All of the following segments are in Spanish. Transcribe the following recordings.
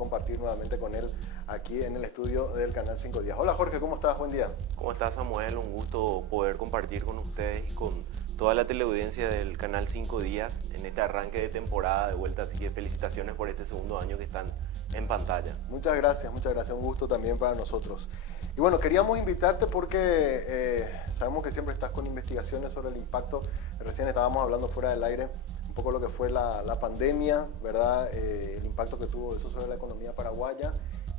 compartir nuevamente con él aquí en el estudio del Canal 5 Días. Hola Jorge, ¿cómo estás? Buen día. ¿Cómo estás, Samuel? Un gusto poder compartir con ustedes y con toda la teleaudiencia del Canal 5 Días en este arranque de temporada de vuelta. Así que felicitaciones por este segundo año que están en pantalla. Muchas gracias. Un gusto también para nosotros. Y bueno, queríamos invitarte porque sabemos que siempre estás con investigaciones sobre el impacto. Recién estábamos hablando fuera del aire un poco lo que fue la pandemia, ¿verdad? El impacto que tuvo eso sobre la economía paraguaya.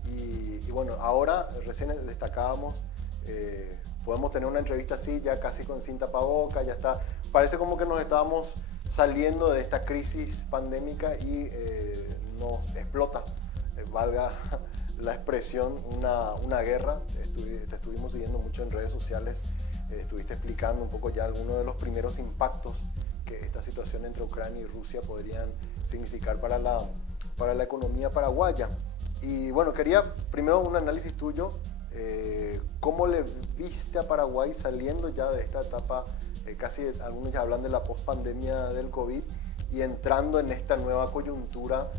Y bueno, ahora recién destacábamos, podemos tener una entrevista así, ya casi sin tapabocas, ya está. Parece como que nos estábamos saliendo de esta crisis pandémica y nos explota, valga la expresión, una guerra. Te estuvimos siguiendo mucho en redes sociales, estuviste explicando un poco ya algunos de los primeros impactos que esta situación entre Ucrania y Rusia podrían significar para la economía paraguaya. Y bueno, quería primero un análisis tuyo, ¿cómo le viste a Paraguay saliendo ya de esta etapa, casi algunos ya hablan de la post-pandemia del COVID, y entrando en esta nueva coyuntura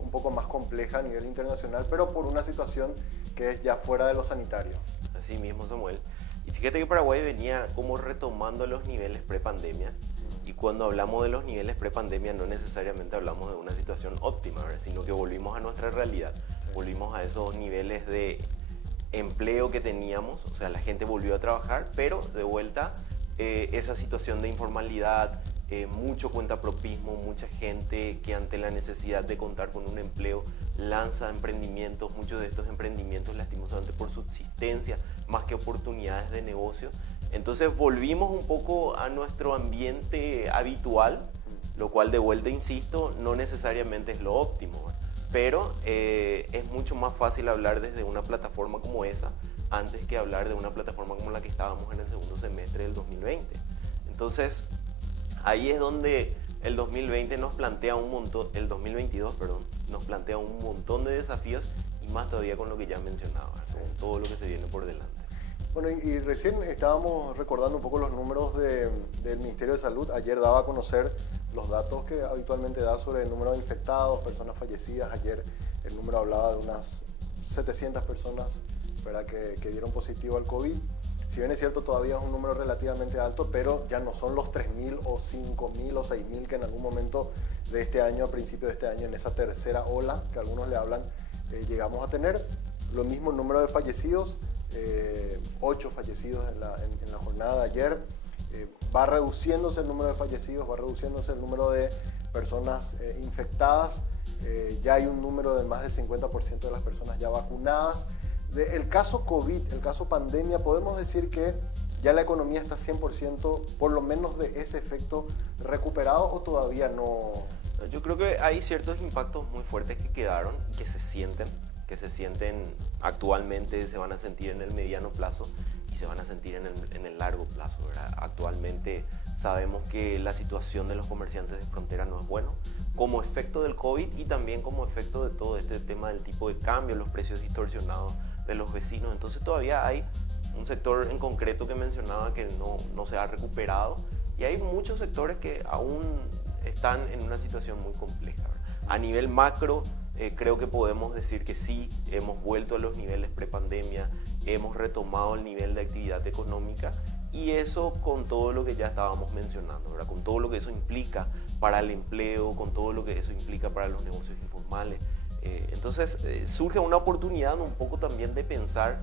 un poco más compleja a nivel internacional, pero por una situación que es ya fuera de lo sanitario? Así mismo, Samuel. Y fíjate que Paraguay venía como retomando los niveles pre-pandemia. Y cuando hablamos de los niveles pre-pandemia no necesariamente hablamos de una situación óptima, ¿verdad? Sino que volvimos a nuestra realidad. Sí. Volvimos a esos niveles de empleo que teníamos, o sea, la gente volvió a trabajar, pero de vuelta esa situación de informalidad, mucho cuentapropismo, mucha gente que ante la necesidad de contar con un empleo lanza emprendimientos, muchos de estos emprendimientos lastimosamente por subsistencia más que oportunidades de negocio. Entonces volvimos un poco a nuestro ambiente habitual, lo cual de vuelta, insisto, no necesariamente es lo óptimo, ¿verdad? Pero es mucho más fácil hablar desde una plataforma como esa antes que hablar de una plataforma como la que estábamos en el segundo semestre del 2020. Entonces ahí es donde el 2020 nos plantea un montón, el 2022, perdón, nos plantea un montón de desafíos y más todavía con lo que ya mencionaba, con todo lo que se viene por delante. Bueno, y recién estábamos recordando un poco los números del Ministerio de Salud. Ayer daba a conocer los datos que habitualmente da sobre el número de infectados, personas fallecidas. Ayer el número hablaba de unas 700 personas, ¿verdad?, que dieron positivo al COVID. Si bien es cierto, todavía es un número relativamente alto, pero ya no son los 3.000 o 5.000 o 6.000 que en algún momento de este año, a principio de este año, en esa tercera ola que algunos le hablan, llegamos a tener. Lo mismo el número de fallecidos. 8 fallecidos en la jornada de ayer. Va reduciéndose el número de fallecidos, va reduciéndose el número de personas infectadas. Ya hay un número de más del 50% de las personas ya vacunadas. El caso COVID, el caso pandemia, podemos decir que ya la economía está 100%, por lo menos de ese efecto, recuperado, o todavía no. Yo creo que hay ciertos impactos muy fuertes que quedaron y que se sienten actualmente, se van a sentir en el mediano plazo y se van a sentir en el largo plazo, ¿verdad? Actualmente sabemos que la situación de los comerciantes de frontera no es bueno, como efecto del COVID y también como efecto de todo este tema del tipo de cambio, los precios distorsionados de los vecinos. Entonces todavía hay un sector en concreto que mencionaba que no se ha recuperado, y hay muchos sectores que aún están en una situación muy compleja, ¿verdad? A nivel macro, creo que podemos decir que sí, hemos vuelto a los niveles prepandemia, hemos retomado el nivel de actividad económica, y eso con todo lo que ya estábamos mencionando, ¿verdad? Con todo lo que eso implica para el empleo, con todo lo que eso implica para los negocios informales. Entonces surge una oportunidad un poco también de pensar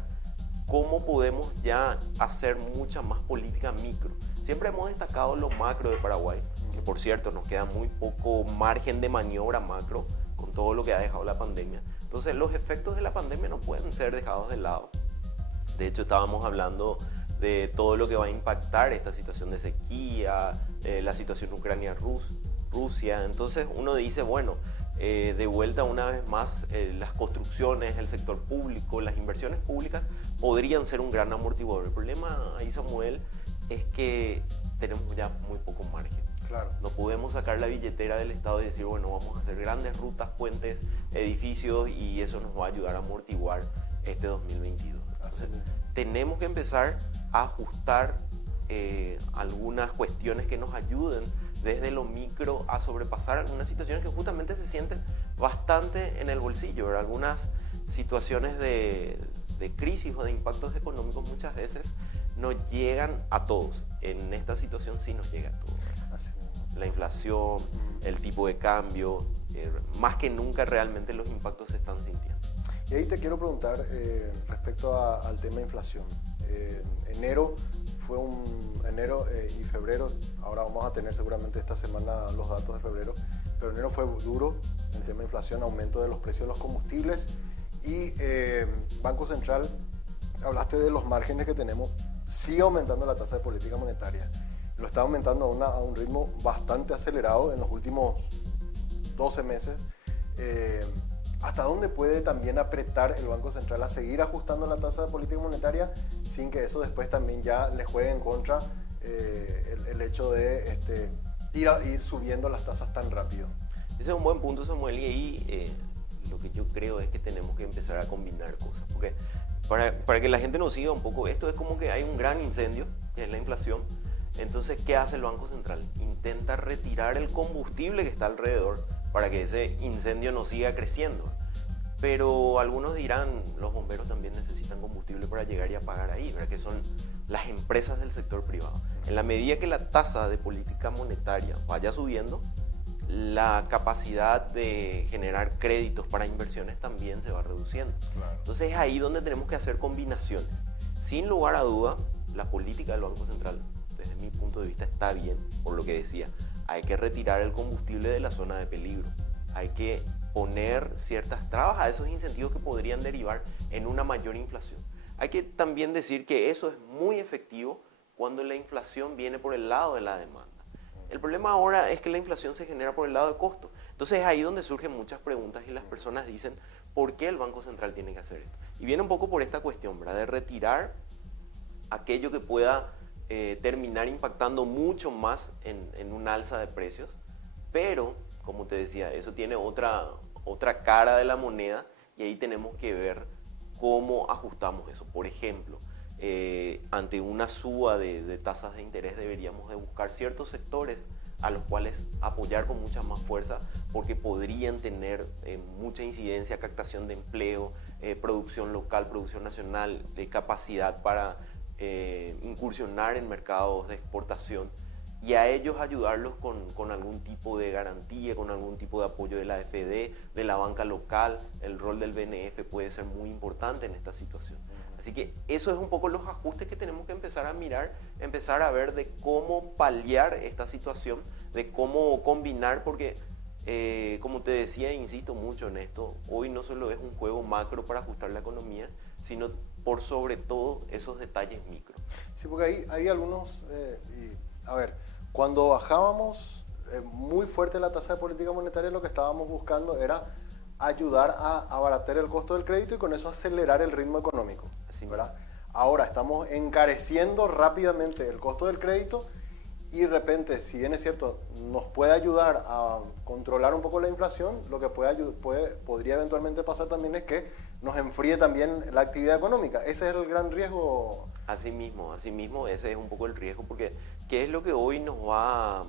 cómo podemos ya hacer mucha más política micro. Siempre hemos destacado lo macro de Paraguay, que por cierto nos queda muy poco margen de maniobra macro con todo lo que ha dejado la pandemia. Entonces los efectos de la pandemia no pueden ser dejados de lado. De hecho, estábamos hablando de todo lo que va a impactar esta situación de sequía, la situación Ucrania-Rusia. Entonces uno dice, bueno, de vuelta una vez más, las construcciones, el sector público, las inversiones públicas podrían ser un gran amortiguador. El problema ahí, Samuel, es que tenemos ya muy poco margen. Claro. No podemos sacar la billetera del Estado y decir, bueno, vamos a hacer grandes rutas, puentes, edificios, y eso nos va a ayudar a amortiguar este 2022. Entonces, tenemos que empezar a ajustar algunas cuestiones que nos ayuden desde lo micro a sobrepasar algunas situaciones que justamente se sienten bastante en el bolsillo, ¿verdad? Algunas situaciones de crisis o de impactos económicos muchas veces no llegan a todos. En esta situación sí nos llega a todos, ¿verdad? Así mismo. La inflación, el tipo de cambio, más que nunca realmente los impactos se están sintiendo. Y ahí te quiero preguntar respecto al tema de inflación. Enero y febrero, ahora vamos a tener seguramente esta semana los datos de febrero, pero enero fue duro en tema de inflación, aumento de los precios de los combustibles y Banco Central, hablaste de los márgenes que tenemos, sigue aumentando la tasa de política monetaria. Lo está aumentando a un ritmo bastante acelerado en los últimos 12 meses. ¿Hasta dónde puede también apretar el Banco Central a seguir ajustando la tasa de política monetaria sin que eso después también ya le juegue en contra el hecho de ir subiendo las tasas tan rápido? Ese es un buen punto, Samuel, y ahí lo que yo creo es que tenemos que empezar a combinar cosas, porque para que la gente nos siga un poco, esto es como que hay un gran incendio, que es la inflación. Entonces, ¿qué hace el Banco Central? Intenta retirar el combustible que está alrededor para que ese incendio no siga creciendo. Pero algunos dirán, los bomberos también necesitan combustible para llegar y apagar ahí, ¿verdad? Que son las empresas del sector privado. En la medida que la tasa de política monetaria vaya subiendo, la capacidad de generar créditos para inversiones también se va reduciendo. Claro. Entonces es ahí donde tenemos que hacer combinaciones. Sin lugar a duda, la política del Banco Central, desde mi punto de vista, está bien, por lo que decía. Hay que retirar el combustible de la zona de peligro. Hay que poner ciertas trabas a esos incentivos que podrían derivar en una mayor inflación. Hay que también decir que eso es muy efectivo cuando la inflación viene por el lado de la demanda. El problema ahora es que la inflación se genera por el lado de costo. Entonces es ahí donde surgen muchas preguntas y las personas dicen, ¿por qué el Banco Central tiene que hacer esto? Y viene un poco por esta cuestión, ¿verdad? De retirar aquello que pueda terminar impactando mucho más en un alza de precios, pero, como te decía, eso tiene otra cara de la moneda y ahí tenemos que ver cómo ajustamos eso. Por ejemplo, ante una suba de tasas de interés deberíamos de buscar ciertos sectores a los cuales apoyar con mucha más fuerza porque podrían tener mucha incidencia, captación de empleo, producción local, producción nacional, capacidad para incursionar en mercados de exportación y a ellos ayudarlos con algún tipo de garantía, con algún tipo de apoyo de la AFD, de la banca local. El rol del BNF puede ser muy importante en esta situación. Así que eso es un poco los ajustes que tenemos que empezar a mirar, empezar a ver de cómo paliar esta situación, de cómo combinar, porque como te decía, insisto mucho en esto, hoy no solo es un juego macro para ajustar la economía, sino por sobre todo esos detalles micro. Sí, porque hay algunos, a ver, cuando bajábamos muy fuerte la tasa de política monetaria, lo que estábamos buscando era ayudar a abaratar el costo del crédito y con eso acelerar el ritmo económico, ¿verdad? Ahora estamos encareciendo rápidamente el costo del crédito y de repente, si bien es cierto, nos puede ayudar a controlar un poco la inflación, lo que podría eventualmente pasar también es que nos enfríe también la actividad económica. Ese es el gran riesgo. Así mismo, ese es un poco el riesgo, porque ¿qué es lo que hoy nos va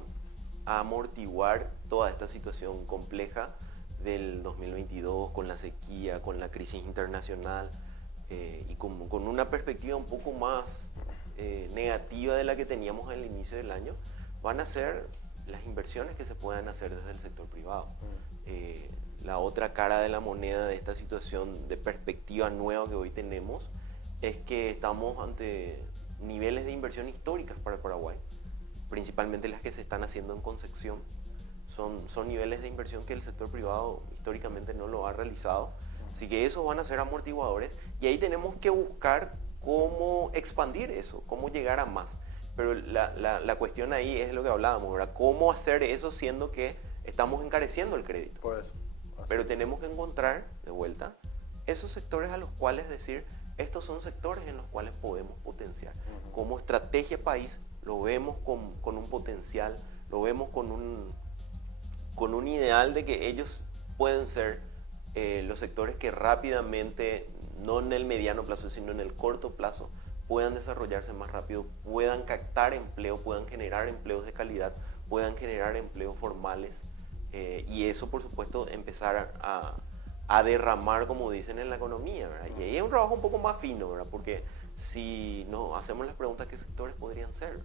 a amortiguar toda esta situación compleja del 2022 con la sequía, con la crisis internacional y con una perspectiva un poco más negativa de la que teníamos al inicio del año? Van a ser las inversiones que se puedan hacer desde el sector privado. La otra cara de la moneda de esta situación de perspectiva nueva que hoy tenemos es que estamos ante niveles de inversión históricas para el Paraguay, principalmente las que se están haciendo en Concepción. Son niveles de inversión que el sector privado históricamente no lo ha realizado, así que esos van a ser amortiguadores y ahí tenemos que buscar cómo expandir eso, cómo llegar a más. Pero la cuestión ahí es lo que hablábamos, ¿verdad? ¿Cómo hacer eso siendo que estamos encareciendo el crédito? Por eso. Pero tenemos que encontrar, de vuelta, esos sectores a los cuales decir, estos son sectores en los cuales podemos potenciar. Como estrategia país, lo vemos con un potencial, lo vemos con un ideal de que ellos pueden ser los sectores que rápidamente, no en el mediano plazo, sino en el corto plazo, puedan desarrollarse más rápido, puedan captar empleo, puedan generar empleos de calidad, puedan generar empleos formales y eso, por supuesto, empezar a derramar, como dicen, en la economía, ¿verdad? Y ahí es un trabajo un poco más fino, ¿verdad? Porque si nos hacemos las preguntas, ¿qué sectores podrían ser?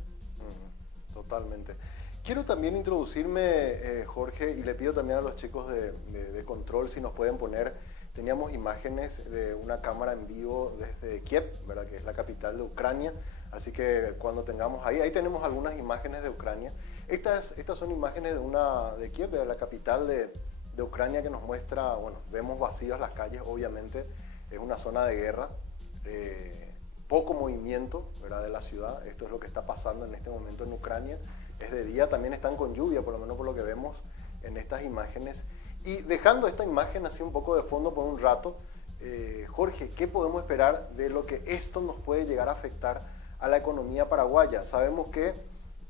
Totalmente. Quiero también introducirme, Jorge, y le pido también a los chicos de control si nos pueden poner, teníamos imágenes de una cámara en vivo desde Kiev, ¿verdad? Que es la capital de Ucrania, así que cuando tengamos ahí tenemos algunas imágenes de Ucrania. Estas son imágenes de Kiev, de la capital de Ucrania, que nos muestra, bueno, vemos vacías las calles, obviamente, es una zona de guerra, poco movimiento, ¿verdad? De la ciudad. Esto es lo que está pasando en este momento en Ucrania. Es de día, también están con lluvia, por lo menos por lo que vemos en estas imágenes. Y dejando esta imagen así un poco de fondo por un rato, Jorge, ¿qué podemos esperar de lo que esto nos puede llegar a afectar a la economía paraguaya? Sabemos que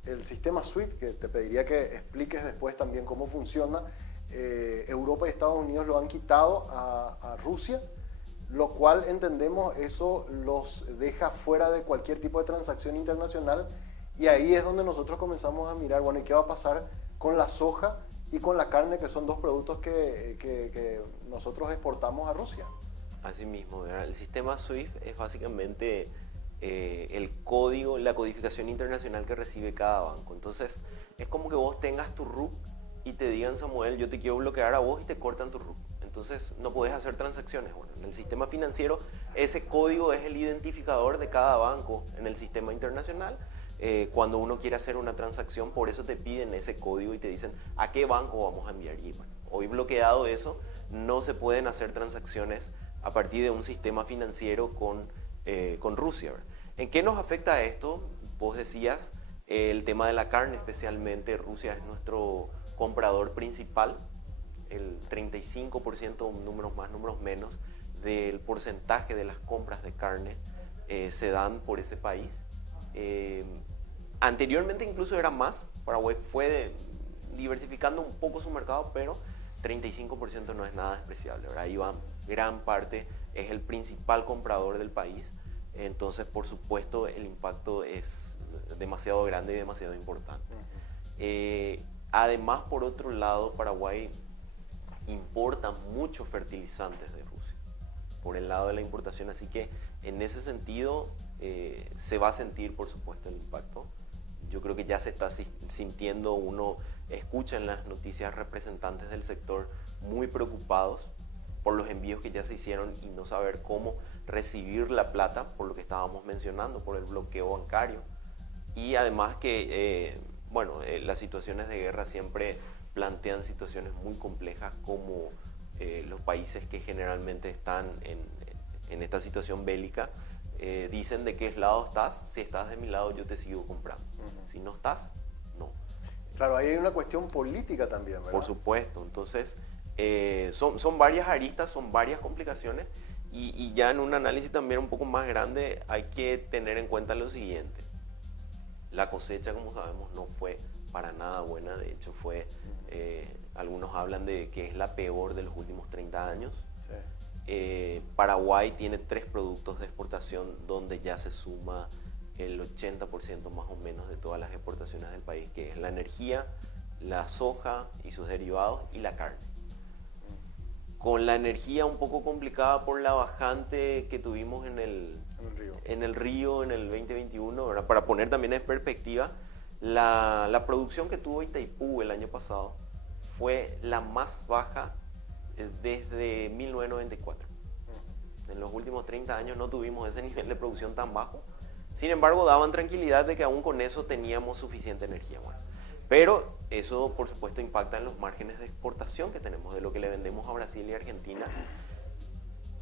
el sistema SWIFT, que te pediría que expliques después también cómo funciona, Europa y Estados Unidos lo han quitado a Rusia, lo cual entendemos eso los deja fuera de cualquier tipo de transacción internacional, y ahí es donde nosotros comenzamos a mirar, bueno, ¿y qué va a pasar con la soja y con la carne, que son dos productos que nosotros exportamos a Rusia? Así mismo, ¿verdad? El sistema SWIFT es básicamente el código, la codificación internacional que recibe cada banco. Entonces, es como que vos tengas tu RUC y te digan, Samuel, yo te quiero bloquear a vos, y te cortan tu RUC. Entonces, no podés hacer transacciones. Bueno, en el sistema financiero, ese código es el identificador de cada banco en el sistema internacional. Cuando uno quiere hacer una transacción, por eso te piden ese código y te dicen a qué banco vamos a enviar. Y bueno, hoy bloqueado eso, no se pueden hacer transacciones a partir de un sistema financiero con Rusia, ¿verdad? ¿En qué nos afecta esto? Vos decías, el tema de la carne especialmente. Rusia es nuestro comprador principal, el 35%, números más, números menos, del porcentaje de las compras de carne se dan por ese país. Anteriormente incluso era más. Paraguay fue diversificando un poco su mercado, pero 35% no es nada despreciable, ¿verdad? Ahí va gran parte, es el principal comprador del país. Entonces, por supuesto, el impacto es demasiado grande y demasiado importante. Además, por otro lado, Paraguay importa muchos fertilizantes de Rusia, por el lado de la importación, así que en ese sentido se va a sentir, por supuesto, el impacto. Yo creo que ya se está sintiendo, uno escucha en las noticias representantes del sector muy preocupados por los envíos que ya se hicieron y no saber cómo recibir la plata, por lo que estábamos mencionando, por el bloqueo bancario. Y además que, las situaciones de guerra siempre plantean situaciones muy complejas, como los países que generalmente están en esta situación bélica dicen de qué lado estás. Si estás de mi lado, yo te sigo comprando. Si no estás, no. Claro, ahí hay una cuestión política también, ¿verdad? Por supuesto. Entonces, son varias aristas, son varias complicaciones, y ya en un análisis también un poco más grande hay que tener en cuenta lo siguiente. La cosecha, como sabemos, no fue para nada buena. De hecho, algunos hablan de que es la peor de los últimos 30 años. Sí. Paraguay tiene 3 productos de exportación donde ya se suma el 80% más o menos de todas las exportaciones del país, que es la energía, la soja y sus derivados, y la carne. Con la energía un poco complicada por la bajante que tuvimos en el río en el 2021, ¿verdad? Para poner también en perspectiva, la producción que tuvo Itaipú el año pasado fue la más baja desde 1994. En los últimos 30 años no tuvimos ese nivel de producción tan bajo. Sin embargo, daban tranquilidad de que aún con eso teníamos suficiente energía. Bueno, pero eso, por supuesto, impacta en los márgenes de exportación que tenemos, de lo que le vendemos a Brasil y Argentina.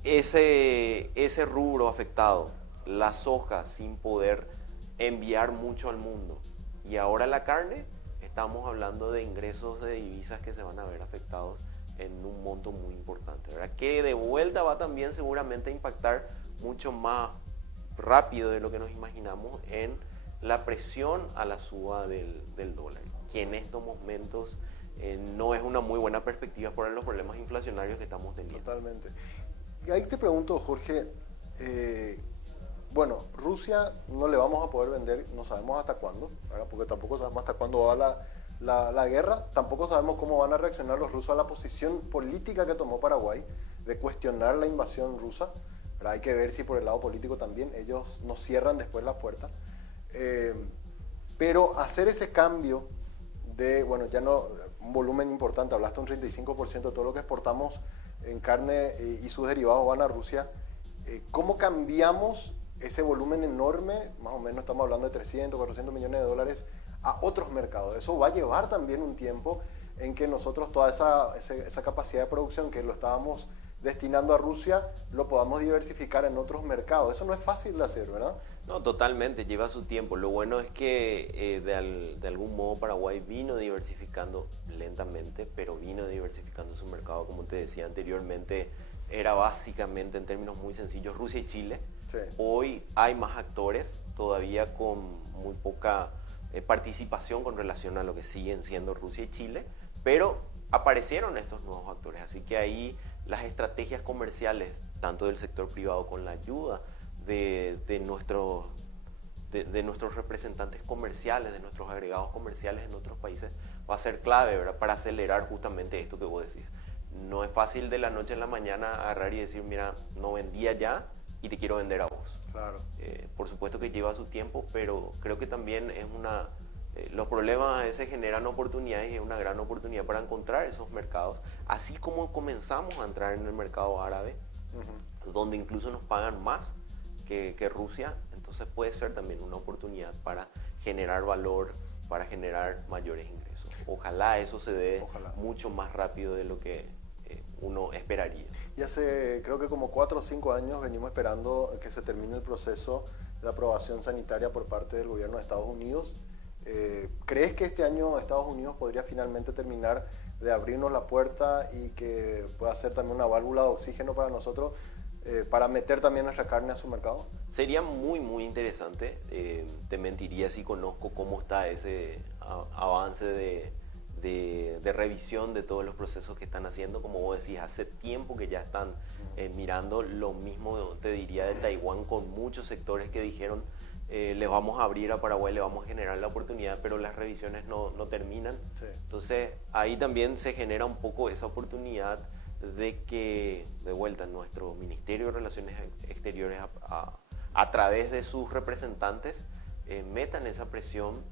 Ese rubro afectado, la soja sin poder enviar mucho al mundo, y ahora la carne, estamos hablando de ingresos de divisas que se van a ver afectados en un monto muy importante, ¿verdad? Que de vuelta va también seguramente a impactar mucho más rápido de lo que nos imaginamos en la presión a la suba del dólar, que en estos momentos no es una muy buena perspectiva por los problemas inflacionarios que estamos teniendo. Totalmente. Y ahí te pregunto, Jorge, Rusia no le vamos a poder vender, no sabemos hasta cuándo, ¿verdad? Porque tampoco sabemos hasta cuándo va la guerra, tampoco sabemos cómo van a reaccionar los rusos a la posición política que tomó Paraguay de cuestionar la invasión rusa. Pero hay que ver si por el lado político también ellos nos cierran después las puertas. Pero hacer ese cambio de, bueno, ya no, un volumen importante, hablaste un 35% de todo lo que exportamos en carne y sus derivados van a Rusia. ¿Cómo cambiamos ese volumen enorme, más o menos estamos hablando de 300, 400 millones de dólares, a otros mercados? Eso va a llevar también un tiempo en que nosotros toda esa capacidad de producción que lo estábamos destinando a Rusia, lo podamos diversificar en otros mercados. Eso no es fácil de hacer, ¿verdad? No, totalmente, lleva su tiempo. Lo bueno es que de algún modo Paraguay vino diversificando lentamente, pero vino diversificando su mercado. Como te decía anteriormente, era básicamente, en términos muy sencillos, Rusia y Chile. Sí. Hoy hay más actores, todavía con muy poca participación con relación a lo que siguen siendo Rusia y Chile, pero aparecieron estos nuevos actores. Así que ahí las estrategias comerciales, tanto del sector privado con la ayuda de nuestros representantes comerciales, de nuestros agregados comerciales en otros países, va a ser clave, ¿verdad?, para acelerar justamente esto que vos decís. No es fácil de la noche a la mañana agarrar y decir, mira, no vendía ya y te quiero vender a vos. Claro. Por supuesto que lleva su tiempo, pero creo que también es los problemas a veces generan oportunidades y es una gran oportunidad para encontrar esos mercados, así como comenzamos a entrar en el mercado árabe, donde incluso nos pagan más que Rusia. Entonces puede ser también una oportunidad para generar valor, para generar mayores ingresos. Ojalá eso se dé mucho más rápido de lo que uno esperaría. Y hace, creo que como 4 o 5 años venimos esperando que se termine el proceso de aprobación sanitaria por parte del gobierno de Estados Unidos. ¿Crees que este año Estados Unidos podría finalmente terminar de abrirnos la puerta y que pueda ser también una válvula de oxígeno para nosotros, para meter también nuestra carne a su mercado? Sería muy, muy interesante. Te mentiría si conozco cómo está ese avance de revisión de todos los procesos que están haciendo. Como vos decís, hace tiempo que ya están mirando. Lo mismo te diría de Taiwán, con muchos sectores que dijeron les vamos a abrir a Paraguay, le vamos a generar la oportunidad, pero las revisiones no terminan. Sí. Entonces ahí también se genera un poco esa oportunidad de que, de vuelta, nuestro Ministerio de Relaciones Exteriores a través de sus representantes metan esa presión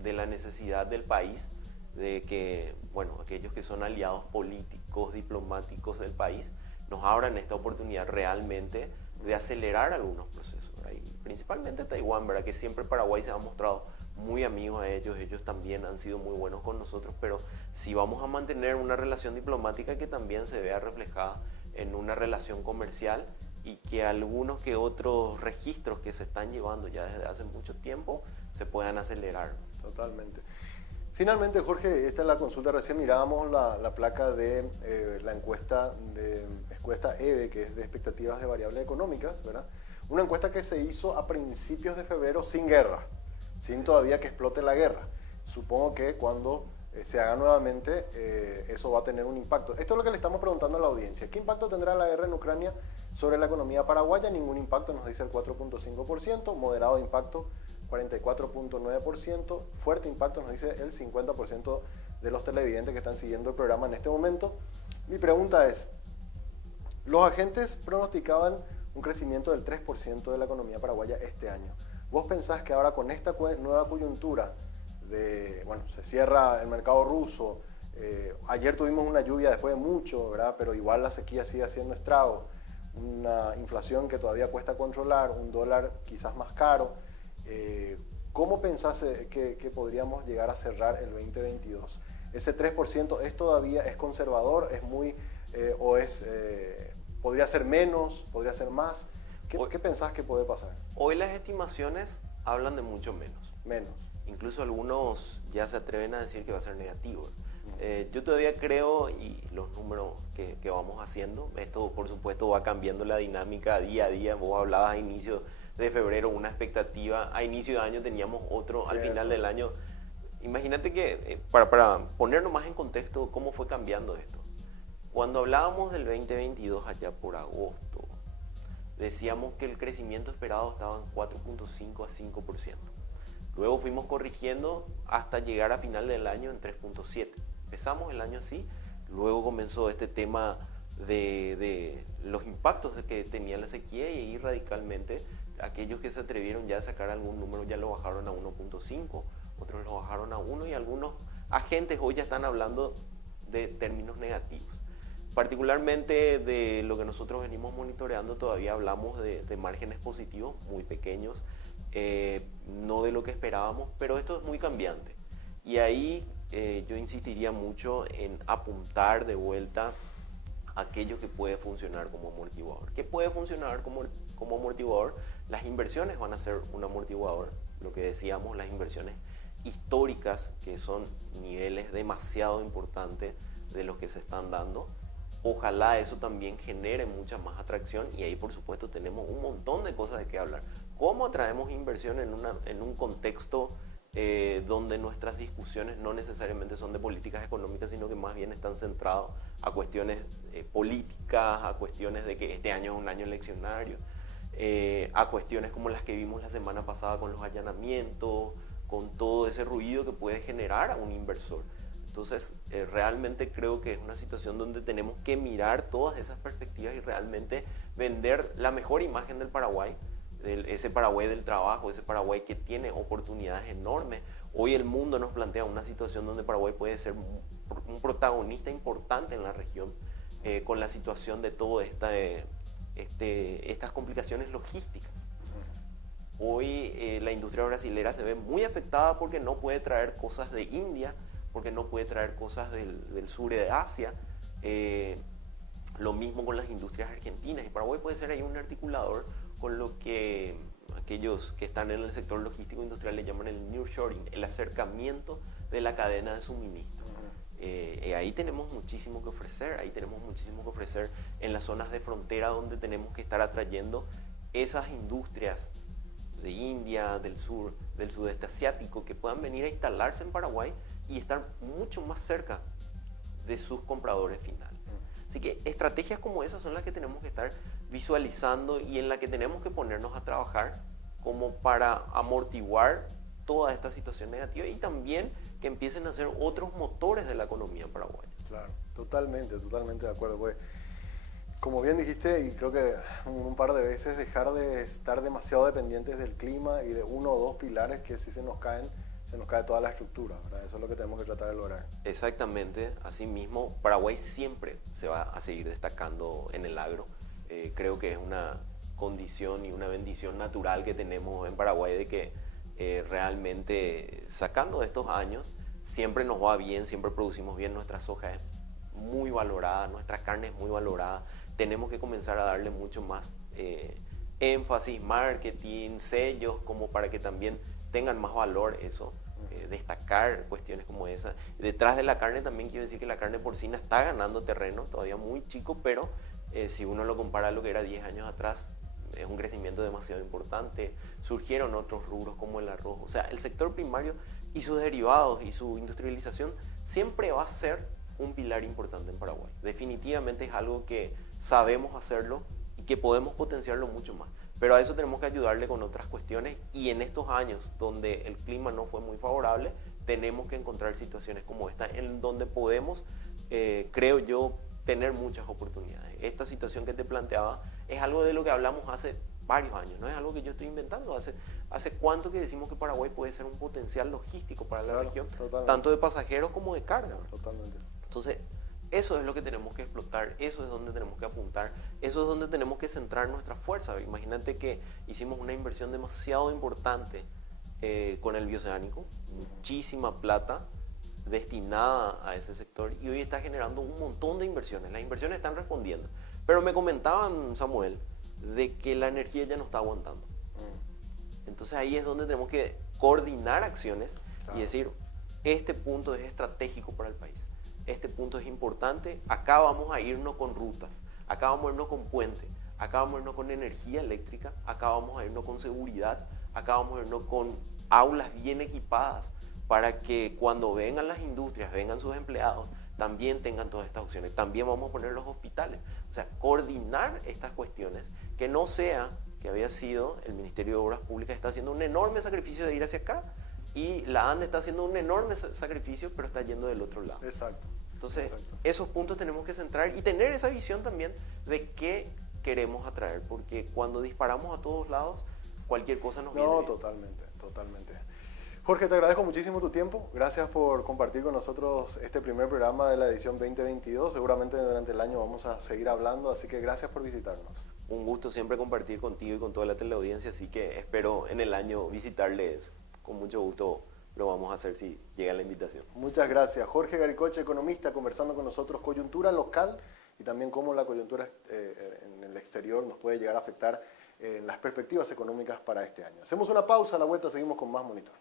de la necesidad del país, de que, bueno, aquellos que son aliados políticos, diplomáticos del país, nos abran esta oportunidad realmente de acelerar algunos procesos, ¿verdad? Y principalmente Taiwán, ¿verdad?, que siempre Paraguay se ha mostrado muy amigos a ellos también han sido muy buenos con nosotros, pero si vamos a mantener una relación diplomática que también se vea reflejada en una relación comercial y que algunos que otros registros que se están llevando ya desde hace mucho tiempo se puedan acelerar. Totalmente. Finalmente, Jorge, esta es la consulta. Recién mirábamos la placa de la encuesta EVE, que es de expectativas de variables económicas, ¿verdad? Una encuesta que se hizo a principios de febrero sin guerra, sin todavía que explote la guerra. Supongo que cuando se haga nuevamente, eso va a tener un impacto. Esto es lo que le estamos preguntando a la audiencia. ¿Qué impacto tendrá la guerra en Ucrania sobre la economía paraguaya? Ningún impacto, nos dice el 4.5%, moderado impacto 44.9%, fuerte impacto nos dice el 50% de los televidentes que están siguiendo el programa en este momento. Mi pregunta es, los agentes pronosticaban un crecimiento del 3% de la economía paraguaya este año. ¿Vos pensás que ahora con esta nueva coyuntura se cierra el mercado ruso, ayer tuvimos una lluvia después de mucho, ¿verdad?, pero igual la sequía sigue haciendo estragos, una inflación que todavía cuesta controlar, un dólar quizás más caro, ¿cómo pensás que podríamos llegar a cerrar el 2022? ¿Ese 3% es conservador, es muy, podría ser menos, podría ser más? ¿Qué pensás que puede pasar? Hoy las estimaciones hablan de mucho menos. Menos. Incluso algunos ya se atreven a decir que va a ser negativo. Yo todavía creo, y los números que vamos haciendo, esto por supuesto va cambiando la dinámica día a día. Vos hablabas a inicio de febrero una expectativa, a inicio de año teníamos otro, cierto, al final del año. Imagínate que, para ponernos más en contexto, cómo fue cambiando esto. Cuando hablábamos del 2022 allá por agosto, decíamos que el crecimiento esperado estaba en 4.5 a 5%. Luego fuimos corrigiendo hasta llegar a final del año en 3.7. Empezamos el año así, luego comenzó este tema de los impactos que tenía la sequía y ahí radicalmente aquellos que se atrevieron ya a sacar algún número ya lo bajaron a 1.5, otros lo bajaron a 1 y algunos agentes hoy ya están hablando de términos negativos. Particularmente de lo que nosotros venimos monitoreando todavía hablamos de márgenes positivos muy pequeños, no de lo que esperábamos, pero esto es muy cambiante. Y ahí yo insistiría mucho en apuntar de vuelta aquello que puede funcionar como amortiguador. ¿Qué puede funcionar como amortiguador? Las inversiones van a ser un amortiguador, lo que decíamos, las inversiones históricas, que son niveles demasiado importantes de los que se están dando. Ojalá eso también genere mucha más atracción y ahí por supuesto tenemos un montón de cosas de qué hablar. ¿Cómo atraemos inversión en un contexto donde nuestras discusiones no necesariamente son de políticas económicas, sino que más bien están centrados a cuestiones políticas, a cuestiones de que este año es un año eleccionario, a cuestiones como las que vimos la semana pasada con los allanamientos, con todo ese ruido que puede generar a un inversor? Entonces, realmente creo que es una situación donde tenemos que mirar todas esas perspectivas y realmente vender la mejor imagen del Paraguay, ese Paraguay del trabajo, ese Paraguay que tiene oportunidades enormes. Hoy el mundo nos plantea una situación donde Paraguay puede ser un protagonista importante en la región con la situación de todas estas complicaciones logísticas. Hoy la industria brasilera se ve muy afectada porque no puede traer cosas de India, porque no puede traer cosas del sur de Asia. Lo mismo con las industrias argentinas. Y Paraguay puede ser ahí un articulador con lo que aquellos que están en el sector logístico industrial le llaman el nearshoring, el acercamiento de la cadena de suministro. Ahí tenemos muchísimo que ofrecer, en las zonas de frontera donde tenemos que estar atrayendo esas industrias de India, del sudeste asiático, que puedan venir a instalarse en Paraguay y estar mucho más cerca de sus compradores finales. Así que estrategias como esas son las que tenemos que estar visualizando y en las que tenemos que ponernos a trabajar como para amortiguar toda esta situación negativa y también que empiecen a ser otros motores de la economía paraguaya. Claro, totalmente de acuerdo. Pues, como bien dijiste, y creo que un par de veces, dejar de estar demasiado dependientes del clima y de uno o dos pilares que si se nos cae toda la estructura, ¿verdad? Eso es lo que tenemos que tratar de lograr. Exactamente, asimismo, Paraguay siempre se va a seguir destacando en el agro. Creo que es una condición y una bendición natural que tenemos en Paraguay de que realmente sacando estos años siempre nos va bien, siempre producimos bien, nuestra soja es muy valorada, nuestra carne es muy valorada, tenemos que comenzar a darle mucho más énfasis, marketing, sellos, como para que también tengan más valor eso, destacar cuestiones como esa. Detrás de la carne también quiero decir que la carne porcina está ganando terreno, todavía muy chico, pero si uno lo compara a lo que era 10 años atrás, es un crecimiento demasiado importante. Surgieron otros rubros como el arroz. O sea, el sector primario y sus derivados y su industrialización siempre va a ser un pilar importante en Paraguay. Definitivamente es algo que sabemos hacerlo y que podemos potenciarlo mucho más. Pero a eso tenemos que ayudarle con otras cuestiones y en estos años donde el clima no fue muy favorable, tenemos que encontrar situaciones como esta en donde podemos, creo yo, tener muchas oportunidades. Esta situación que te planteaba es algo de lo que hablamos hace varios años, no es algo que yo estoy inventando. Hace cuánto que decimos que Paraguay puede ser un potencial logístico para la región, totalmente. Tanto de pasajeros como de carga. Totalmente. Entonces, eso es lo que tenemos que explotar, eso es donde tenemos que apuntar, eso es donde tenemos que centrar nuestra fuerza. Imagínate que hicimos una inversión demasiado importante con el bioceánico, muchísima plata destinada a ese sector y hoy está generando un montón de inversiones. Las inversiones están respondiendo. Pero me comentaban, Samuel, de que la energía ya no está aguantando. Entonces ahí es donde tenemos que coordinar acciones y decir, este punto es estratégico para el país. Este punto es importante, acá vamos a irnos con rutas, acá vamos a irnos con puentes, acá vamos a irnos con energía eléctrica, acá vamos a irnos con seguridad, acá vamos a irnos con aulas bien equipadas para que cuando vengan las industrias, vengan sus empleados, también tengan todas estas opciones. También vamos a poner los hospitales. O sea, coordinar estas cuestiones, que no sea que había sido el Ministerio de Obras Públicas está haciendo un enorme sacrificio de ir hacia acá, y la ANDE está haciendo un enorme sacrificio, pero está yendo del otro lado. Exacto. Entonces, Exacto. esos puntos tenemos que centrar y tener esa visión también de qué queremos atraer, porque cuando disparamos a todos lados, cualquier cosa nos viene No, bien. totalmente, totalmente. Jorge, te agradezco muchísimo tu tiempo. Gracias por compartir con nosotros este primer programa de la edición 2022. Seguramente durante el año vamos a seguir hablando, así que gracias por visitarnos. Un gusto siempre compartir contigo y con toda la teleaudiencia, así que espero en el año visitarles con mucho gusto. Lo vamos a hacer si llega la invitación. Muchas gracias. Jorge Garicoche, economista, conversando con nosotros coyuntura local y también cómo la coyuntura en el exterior nos puede llegar a afectar en las perspectivas económicas para este año. Hacemos una pausa, a la vuelta seguimos con más Monitor.